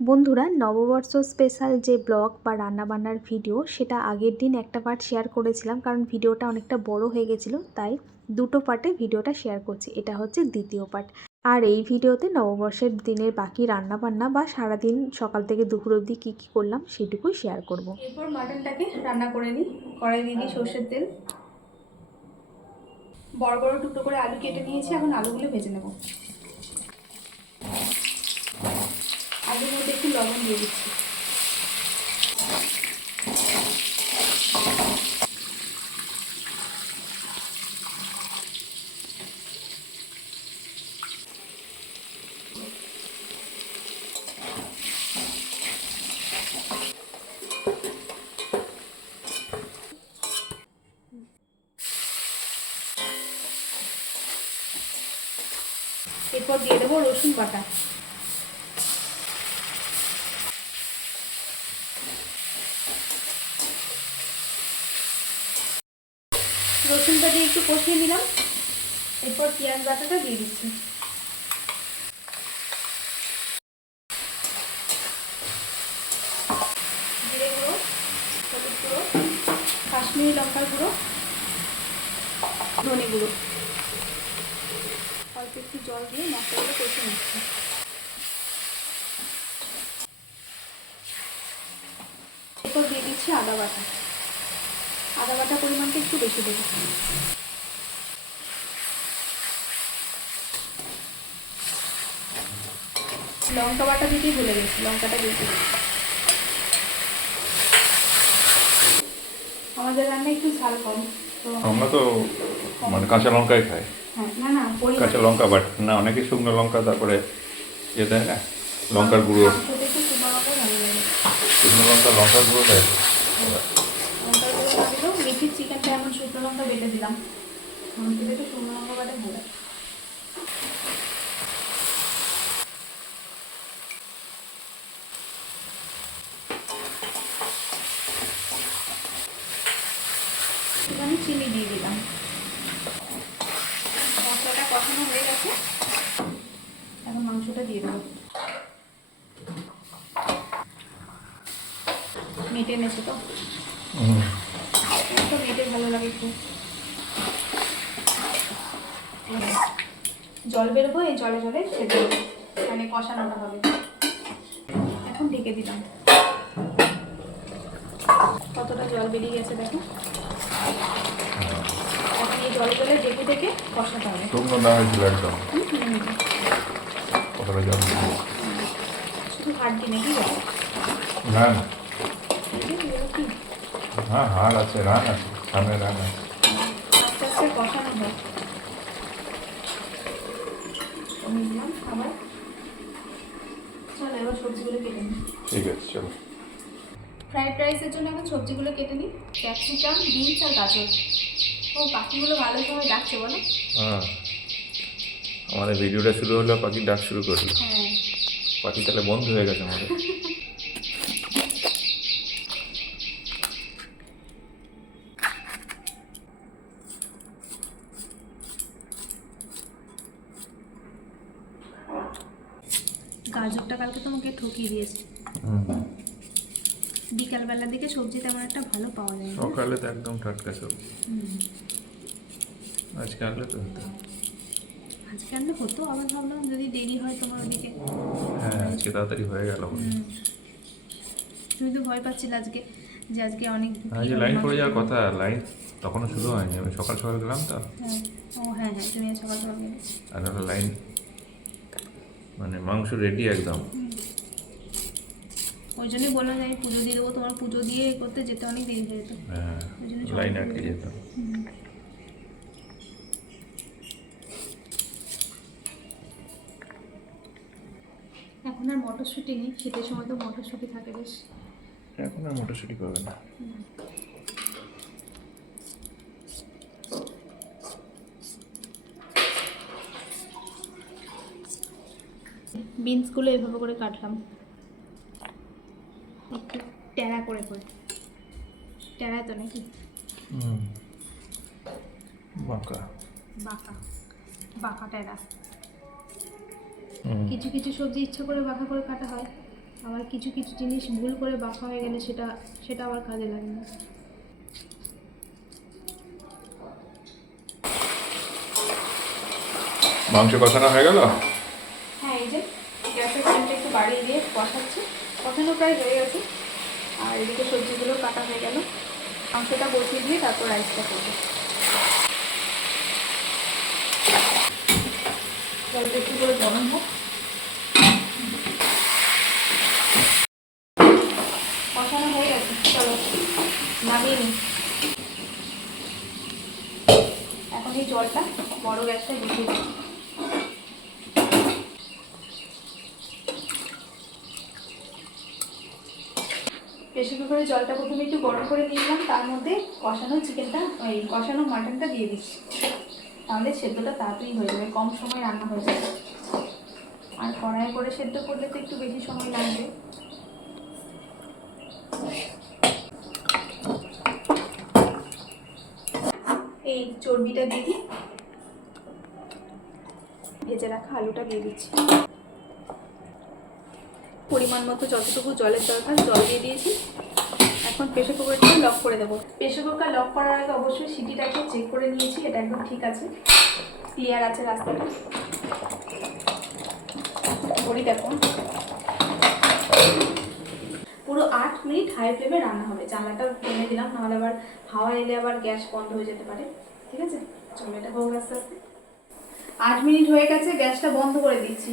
বন্ধুরা, নববর্ষ স্পেশাল যে ব্লগ বা রান্নাবান্নার ভিডিও সেটা আগের দিন একটা পার্ট শেয়ার করেছিলাম কারণ ভিডিওটা অনেকটা বড় হয়ে গেছিল, তাই দুটো পার্টে ভিডিওটা শেয়ার করছি। এটা হচ্ছে দ্বিতীয় পার্ট আর এই ভিডিওতে নববর্ষের দিনের বাকি রান্নাবান্না বা সারাদিন সকাল থেকে দুপুর অবধি কী কী করলাম, সেটুকুই শেয়ার করব। এরপর মাটনটাকে রান্না করে নিই। কড়াই দিয়ে দিই সর্ষের তেল। বড় বড় টুকরো করে আলু কেটে নিয়েছি, এখন আলুগুলো ভেজে নেব। আলুর মধ্যে একটু লবণ দিয়ে দিচ্ছি। এরপর দিয়ে দেবো রসুন বাটা রসুনটা দিয়ে একটু কষিয়ে নিলাম। এরপর পেঁয়াজ বাটাটা দিয়ে দিচ্ছি। জিরে গুঁড়ো কাশ্মীরি লঙ্কার গুঁড়ো, ধনে গুঁড়ো। অল্প একটু জল দিয়ে মশলাগুলো কষে নিচ্ছি। এরপর দিয়ে দিচ্ছি আদা বাটা। আদা বাটা পরিমাণটা একটু বেশি দেবো। লঙ্কা বাটা দিতেই ভুলে গেছি লঙ্কাটা দিচ্ছি আমাদের রান্না একটু ঝাল কম আমরা তো মানে কাঁচা লঙ্কাই খাই। হ্যাঁ না না কাঁচা লঙ্কা বাট না অনেকে শুকনো লঙ্কা তারপরে ইয়ে দেয় না লঙ্কার গুঁড়ো। শুকনো লঙ্কা ভালো লাগে। শুকনো লঙ্কা লঙ্কার গুঁড়ো দেয়। লঙ্কার গুঁড়ো চিকেনটা এমন শুকনো লঙ্কা বেটে দিলাম। শুকনো লঙ্কা বাটে ভালো চিনি দিয়ে দিলাম। মশলাটা কষানো হয়ে গেছে। এখন মাংসটা দিয়ে দেবো। মেটে এনেছে তো? তো মেটে ভালো লাগে একটু। জল বেরোবো এই জলে জলে। মানে কষানোটা হবে। এখন ঢেকে দিলাম। কতটা জল বেরিয়ে গেছে দেখো? এখন এই জলে জলে ঢেকে ঢেকে কষাতে হবে। শুকনো না হয়েছিল একদম। হুম, হুম, হুম। কতটা জল শুধু হাড্ডি নাকি না। না হ্যাঁ হাড় আছে রান আছে সামনে রান আছে। আস্তে আস্তে কষানো হয়। ঠিক আছে চলো। ফ্রাইড রাইসের জন্য এখন সবজিগুলো কেটে নিই। ক্যাপসিকাম বিনস আর গাজর। ও পাখিগুলো ভালো সময় ডাকছে বলো। হ্যাঁ। আমাদের ভিডিওটা শুরু হলো পাখি ডাক শুরু করল। হ্যাঁ। পাখি তাহলে বন্ধ হয়ে গেছে আমাদের। সবজি তেমন একটা ভালো পাওয়া যায় সকালে তো একদম টাটকা সবজি। আজকে আনলে তো হতো। আজকে আনলে হতো আবার ভাবলাম যদি দেরি হয় তোমার ওদিকে। হ্যাঁ আজকে তাড়াতাড়ি হয়ে গেল। তুমি তো ভয় পাচ্ছিলে আজকে যে আজকে অনেক হ্যাঁ যে লাইন পড়ে যাওয়ার কথা লাইন তখনও শুরু হয়নি। আমি সকাল সকাল গেলাম তো। হ্যাঁ ও হ্যাঁ হ্যাঁ তুমি সকাল সকাল গেলে। আর লাইন মানে মাংস রেডি একদম। ওই জন্যই বললাম যে আমি পুজো দিয়ে দেবো তোমার পুজো দিয়ে এ করতে যেতে অনেক দেরি হয়ে যেত। হ্যাঁ লাইন আটকে যেত। এখন আর মটরশুঁটি নেই শীতের সময় তো মটরশুঁটি থাকে বেশ। এখন আর মোটরছুটি পাবে না। বিনসগুলো এভাবে করে কাটলাম। করে করে টেরা তো নাকি? বাঁকা। বাঁকা। বাঁকা টেরা। কিছু কিছু সবজি ইচ্ছা করে বাঁকা করে কাটা হয়। আবার কিছু কিছু জিনিস ভুল করে বাঁকা হয়ে গেলে সেটা সেটা আবার কাজে লাগে না। মাংস কষানো হয়ে গেল? হ্যাঁ এই যে গ্যাসের ফ্লেমটা একটু বাড়িয়ে দিয়ে কষাচ্ছি। কষানো প্রায় হয়ে গেছে। আর এদিকে সবজিগুলো কাটা হয়ে গেল। মাংসটা বসিয়ে দিয়ে তারপর রাইসটা করব। একটু করে গরম হোক। কষানো হয়ে গেছে, চলো নামিয়ে নিই। এখন এই জলটা বড় গ্যাসটা বসিয়ে দিই। প্রেশার কুকারে জলটা প্রথমে একটু গরম করে নিলাম তার মধ্যে কষানো চিকেনটা, ওই কষানো মাটনটা দিয়ে দিচ্ছি। তাহলে সেদ্ধটা তাড়াতাড়ি হয়ে যাবে, কম সময় রান্না হয়ে যাবে। আর কড়াইয়ে করে সেদ্ধ করলে তো একটু বেশি সময় লাগবে। এই চর্বিটা দিয়ে দিই। ভেজে রাখা আলুটা দিয়ে দিচ্ছি। পরিমাণ মতো যতটুকু জলের দরকার, জল দিয়ে দিয়েছি। এখন প্রেশার কুকারটা লক করে দেবো। প্রেশার কুকার লক করার আগে অবশ্যই সিটিটাকে চেক করে নিয়েছি, এটা একদম ঠিক আছে। ক্লিয়ার আছে রাস্তাটা। করি দেখো। পুরো আট মিনিট হাই ফ্লেমে রান্না হবে। জানলাটা টেনে দিলাম, নাহলে আবার হাওয়া এলে আবার গ্যাস বন্ধ হয়ে যেতে পারে। ঠিক আছে? চলো, এটা হোক আস্তে আস্তে। আট মিনিট হয়ে গেছে, গ্যাসটা বন্ধ করে দিচ্ছি।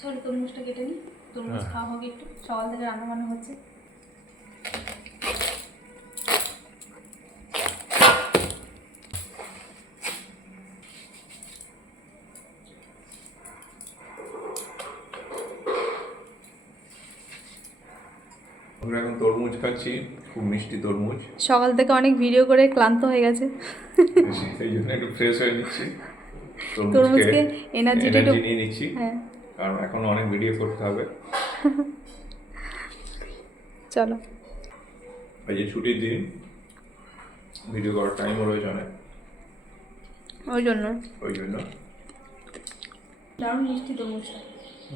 চলো তরমুজটা কেটে নিই তরমুজ হ্যাঁ। খাওয়া হবে একটু। সকাল থেকে রান্না বান্না হচ্ছে। আমরা এখন তরমুজ খাচ্ছি। খুব মিষ্টি তরমুজ। সকাল থেকে অনেক ভিডিও করে ক্লান্ত হয়ে গেছে। সেই জন্য একটু ফ্রেশ হয়ে নিচ্ছি। তরমুজকে এনার্জিটা একটু এনার্জি নিয়ে নিচ্ছি। হ্যাঁ। কারণ এখন অনেক ভিডিও করতে হবে। চলো। আজ যে ছুটির দিন ভিডিও করার টাইমও রয়েছে অনেক। ওই জন্য। ওই জন্য। দারুণ মিষ্টি তো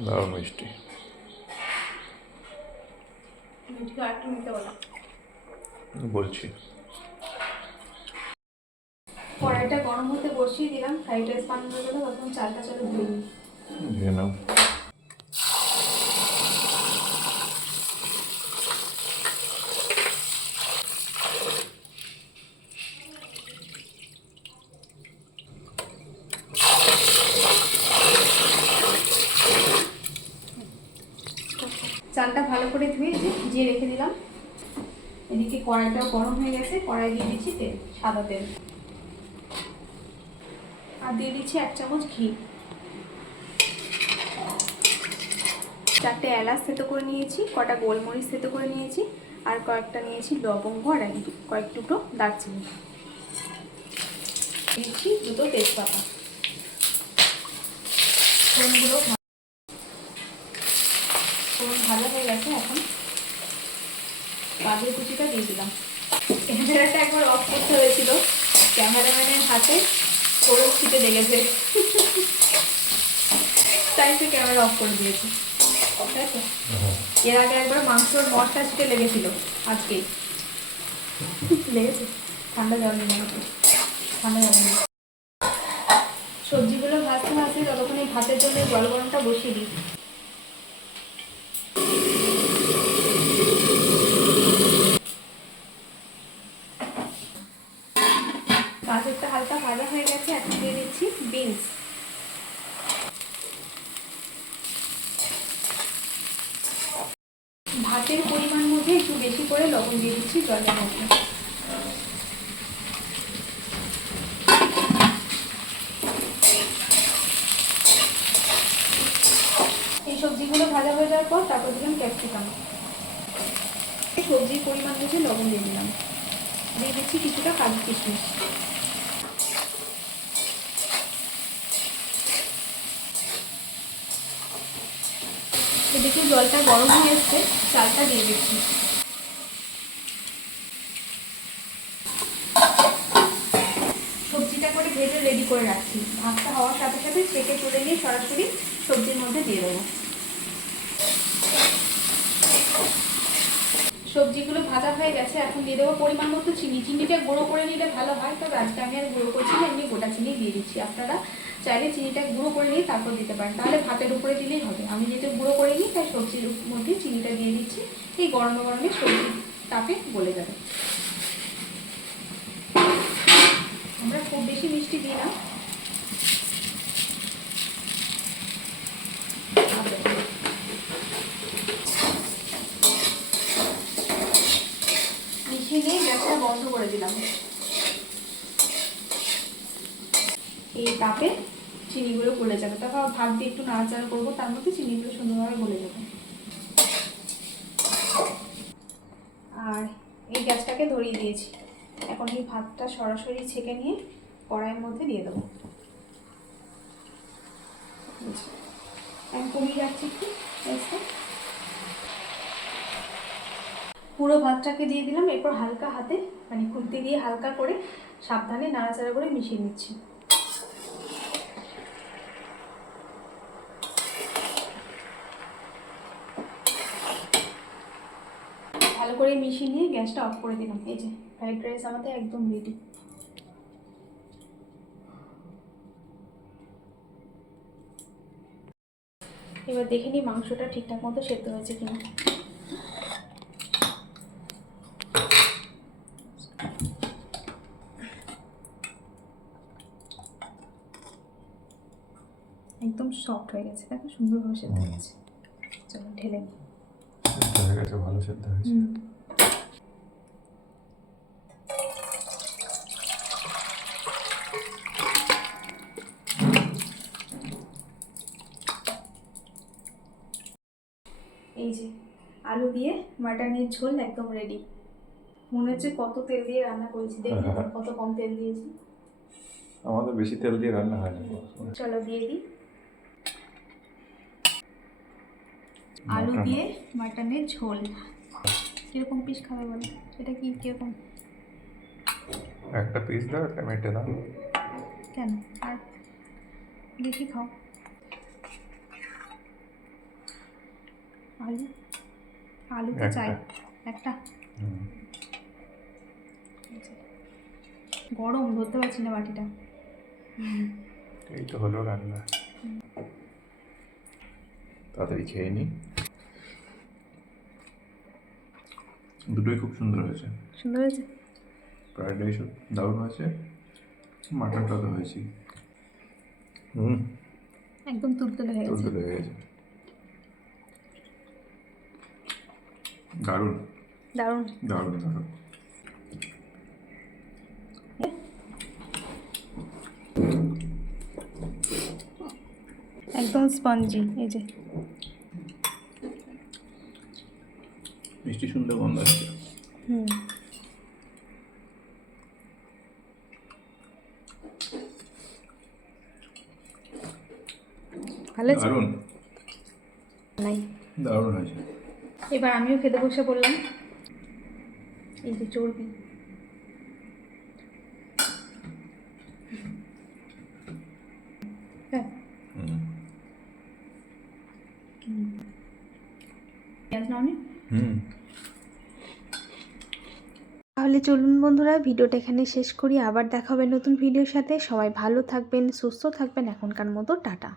দারুণ মিষ্টি। বলছি। কড়াইটা গরম হতে বসিয়ে দিলাম ফ্রাইড রাইস বানানোর জন্য তখন চালটা চলো ধুয়ে নিই। দিয়ে নাও চালটা ভালো করে ধুয়ে ভিজিয়ে রেখে দিলাম। এদিকে কড়াইটাও গরম হয়ে গেছে, কড়াই দিয়ে দিচ্ছি তেল, সাদা তেল। আর দিয়ে দিচ্ছি এক চামচ ঘি। চারটে এলাচ থেতো করে নিয়েছি, কটা গোলমরিচ থেতো করে নিয়েছি, আর কয়েকটা নিয়েছি লবঙ্গ আর কয়েক টুকরো দারচিনি। দিচ্ছি দুটো তেজপাতা। ফোনগুলো ফোড়ন ভালো হয়ে গেছে এখন। কুচিটা দিয়ে দিলাম। ক্যামেরাটা একবার অফ করতে হয়েছিল। ক্যামেরাম্যানের হাতে ফোড়ন ছিটে লেগেছে। তাই সে ক্যামেরা অফ করে দিয়েছে। তাই তো? এর আগে একবার মাংসর মশলা ছিটে লেগেছিল আজকেই লেগেছে? ঠান্ডা জল নিয়ে ঠান্ডা জল নিয়ে সবজিগুলো ভাজতে ভাজতে ততক্ষণ এই ভাতের জন্য জল গরমটা বসিয়ে দিই গাজরটা হালকা ভাজা হয়ে গেছে এখন দিয়ে দিচ্ছি বিনস ভাতের পরিমাণ মধ্যে একটু বেশি করে লবণ দিয়ে দিচ্ছি এই সবজিগুলো ভাজা হয়ে যাওয়ার পর তারপর দিলাম ক্যাপসিকাম। সবজির পরিমাণ বুঝে লবণ দিয়ে দিলাম। দিয়ে দিচ্ছি কিছুটা কাজু কিশমিশ। জলটা গরম হয়ে এসছে, চালটা দিয়ে দিচ্ছি সবজিটা করে ভেজে রেডি করে রাখছি। ভাতটা হওয়ার সাথে সাথে ছেঁকে তুলে নিয়ে সরাসরি সবজির মধ্যে দিয়ে দেবো। সবজিগুলো ভাজা হয়ে গেছে, এখন দিয়ে দেবো পরিমাণ মতো চিনি। চিনিটা গুঁড়ো করে নিলে ভালো হয় তবে আজকে আমি আর গুঁড়ো করছি না এমনি গোটা চিনি দিয়ে দিচ্ছি। আপনারা চাইলে চিনিটা গুঁড়ো করে নিয়ে তারপর দিতে পারেন। তাহলে ভাতের উপরে দিলেই হবে। আমি যেহেতু গুঁড়ো করে নিই, তাই সবজির মধ্যে চিনিটা দিয়ে দিচ্ছি। এই গরমে গরমে সবজি তাপে গলে যাবে আমরা খুব বেশি মিষ্টি দিই না। এই তাপে চিনিগুলো গলে যাবে। তারপর ভাত দিয়ে একটু নাড়াচাড়া করব, তার মধ্যে চিনিগুলো সুন্দরভাবে গলে যাবে। আর এই গ্যাসটাকে ধরিয়ে দিয়েছি। এখন এই ভাতটা সরাসরি ছেঁকে নিয়ে কড়াইয়ের মধ্যে দিয়ে দেবো। পুরো ভাতটাকে দিয়ে দিলাম, এরপর হালকা হাতে মানে খুন্তি দিয়ে হালকা করে সাবধানে নাড়াচাড়া করে মিশিয়ে নিচ্ছি। ভালো করে মিশিয়ে নিয়ে গ্যাসটা অফ করে দিলাম, এই যে ফ্রাইড রাইস আমাদের একদম রেডি এবার দেখে নিই মাংসটা ঠিকঠাক মতো সেদ্ধ হয়েছে কিনা। একদম সফট হয়ে গেছে দেখো সুন্দরভাবে সেদ্ধ হয়েছে। চলো ঢেলে নিই। ভালো সেদ্ধ হয়েছে হুম এই যে আলু দিয়ে মাটনের ঝোল একদম রেডি মনে হচ্ছে কত তেল দিয়ে রান্না করেছি। দেখি হ্যাঁ। কত কম তেল দিয়েছি। আমাদের বেশি তেল দিয়ে রান্না হয় না চলো দিয়ে দিই। আলু দিয়ে মাটনের ঝোল। কীরকম পিস খাবে বলো? এটা কি কীরকম? একটা পিস দাও একটা মেটে দাও। কেন? আর দেখি খাও। আলু? আলু তো চাই একটা। গরম ধরতে পারছি না বাটিটা। এই তো হলো রান্না। তাড়াতাড়ি খেয়ে নিই দুটোই খুব সুন্দর হয়েছে। সুন্দর হয়েছে? ফ্রাইড রাইস দারুণ হয়েছে। মাটনটা তো হয়েছে হুম। একদম তুলতুলে হয়ে গেছে। তুলতুলে হয়ে গেছে। দারুণ। দারুণ। দারুণ দারুণ। একদম স্পঞ্জি এই যে। মিষ্টি সুন্দর গন্ধ আসছে হুম। ভালো দারুণ নাই দারুণ হয়েছে এবার আমিও খেতে বসে পড়লাম। এই যে চর্বি। হ্যাঁ। তাহলে চলুন বন্ধুরা ভিডিওটা এখানে শেষ করি। আবার দেখা হবে নতুন ভিডিওর সাথে। সবাই ভালো থাকবেন সুস্থ থাকবেন। এখনকার মতো টাটা।